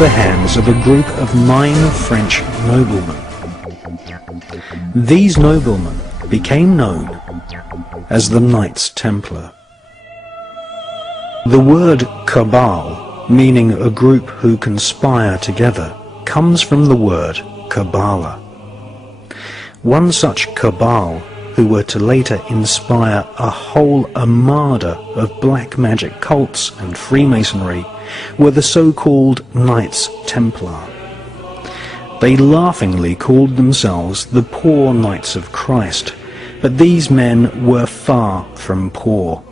the hands of a group of 9 French noblemen. These noblemen became known as the Knights Templar. The word cabal, meaning a group who conspire together, comes from the word Kabbalah. One such cabal, who were to later inspire a whole armada of black magic cults and Freemasonry, were the so-called Knights Templar. They laughingly called themselves the Poor Knights of Christ, but these men were far from poor.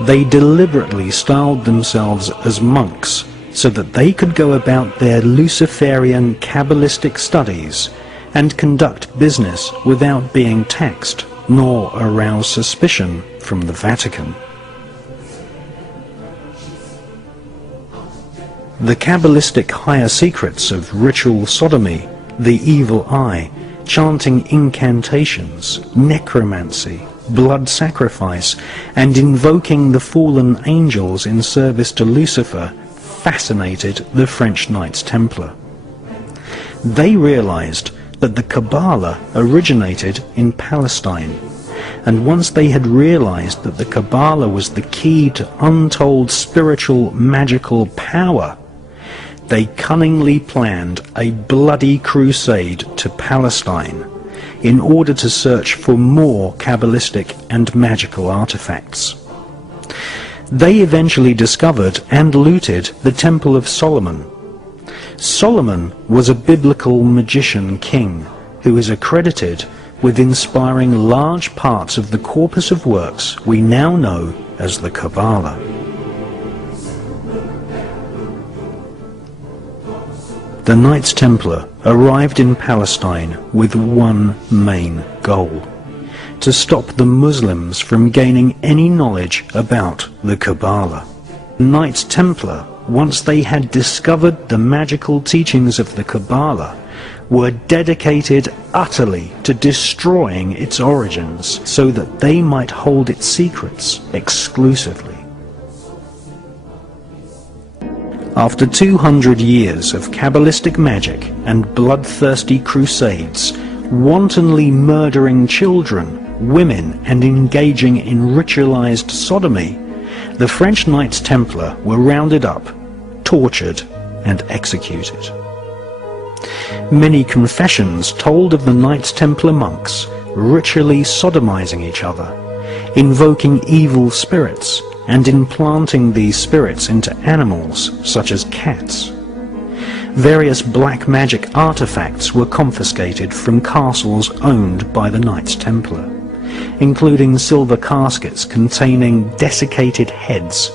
They deliberately styled themselves as monks so that they could go about their Luciferian Kabbalistic studies and conduct business without being taxed nor arouse suspicion from the Vatican. The Kabbalistic higher secrets of ritual sodomy, the evil eye, chanting incantations, necromancy, blood sacrifice, and invoking the fallen angels in service to Lucifer fascinated the French Knights Templar. They realized that the Kabbalah originated in Palestine, and once they had realized that the Kabbalah was the key to untold spiritual magical power, they cunningly planned a bloody crusade to Palestine in order to search for more Kabbalistic and magical artifacts. They eventually discovered and looted the Temple of Solomon. Solomon was a biblical magician king who is accredited with inspiring large parts of the corpus of works we now know as the Kabbalah. The Knights Templar arrived in Palestine with one main goal: to stop the Muslims from gaining any knowledge about the Kabbalah. Knights Templar, once they had discovered the magical teachings of the Kabbalah, were dedicated utterly to destroying its origins so that they might hold its secrets exclusively. After 200 years of Kabbalistic magic and bloodthirsty crusades, wantonly murdering children, women, and engaging in ritualized sodomy, the French Knights Templar were rounded up, tortured, and executed. Many confessions told of the Knights Templar monks ritually sodomizing each other, invoking evil spirits, and implanting these spirits into animals such as cats. Various black magic artifacts were confiscated from castles owned by the Knights Templar, including silver caskets containing desiccated heads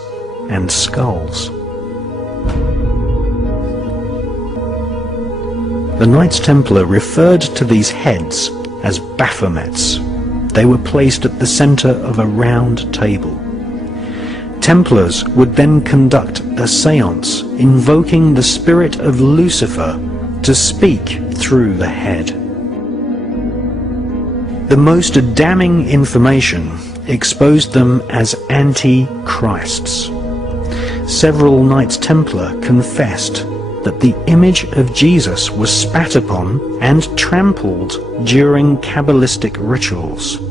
and skulls. The Knights Templar referred to these heads as Baphomets. They were placed at the center of a round table. Templars would then conduct a seance invoking the spirit of Lucifer to speak through the head. The most damning information exposed them as anti-Christs. Several Knights Templar confessed that the image of Jesus was spat upon and trampled during Kabbalistic rituals,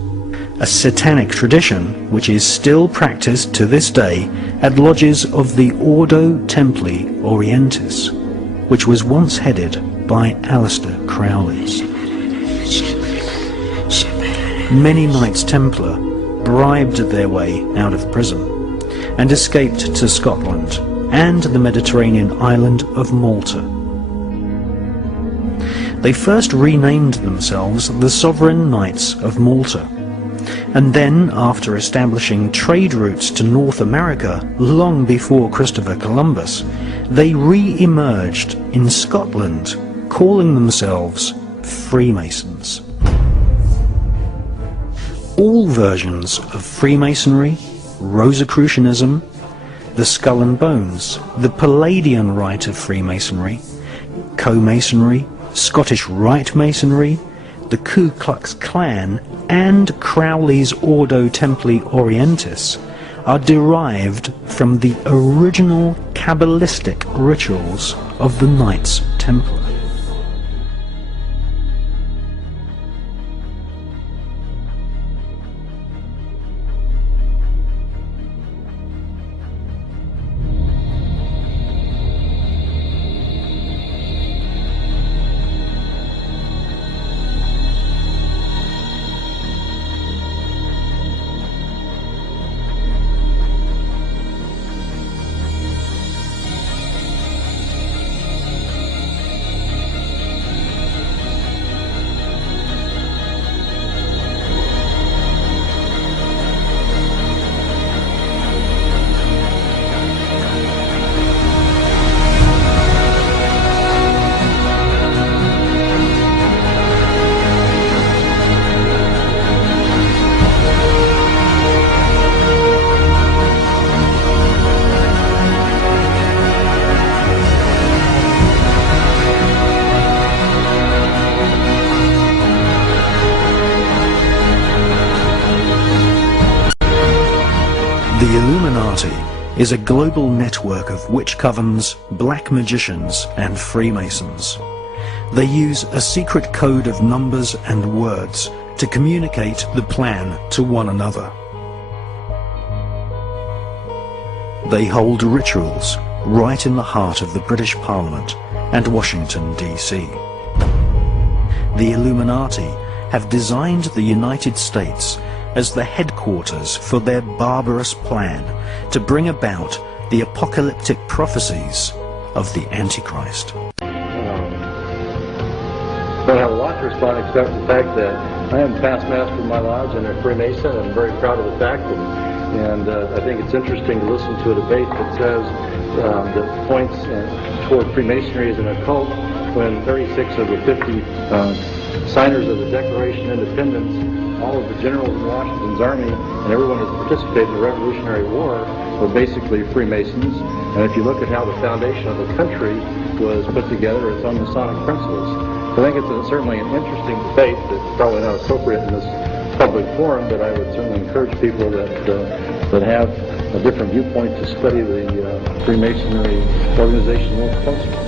a satanic tradition which is still practiced to this day at lodges of the Ordo Templi Orientis, which was once headed by Aleister Crowley. Many Knights Templar bribed their way out of prison and escaped to Scotland and the Mediterranean island of Malta. They first renamed themselves the Sovereign Knights of Malta, and then, after establishing trade routes to North America long before Christopher Columbus, they re-emerged in Scotland, calling themselves Freemasons. All versions of Freemasonry, Rosicrucianism, the Skull and Bones, the Palladian Rite of Freemasonry, Co-Masonry, Scottish Rite Masonry, the Ku Klux Klan, and Crowley's Ordo Templi Orientis are derived from the original Kabbalistic rituals of the Knights Templar. The Illuminati is a global network of witch covens, black magicians, and Freemasons. They use a secret code of numbers and words to communicate the plan to one another. They hold rituals right in the heart of the British Parliament and Washington, D.C. The Illuminati have designed the United States as the headquarters headquarters for their barbarous plan to bring about the apocalyptic prophecies of the Antichrist. I don't have a lot to respond except the fact that I am past master of my lodge and a Freemason. I'm very proud of the fact, and I think it's interesting to listen to a debate that says that points toward Freemasonry as an occult when 36 of the 50 signers of the Declaration of Independence, all of the generals in Washington's army, and everyone who's participated in the Revolutionary War were basically Freemasons. And if you look at how the foundation of the country was put together, it's on Masonic principles. I think it's certainly an interesting debate that's probably not appropriate in this public forum, but I would certainly encourage people that have a different viewpoint to study the Freemasonry organization a little closer.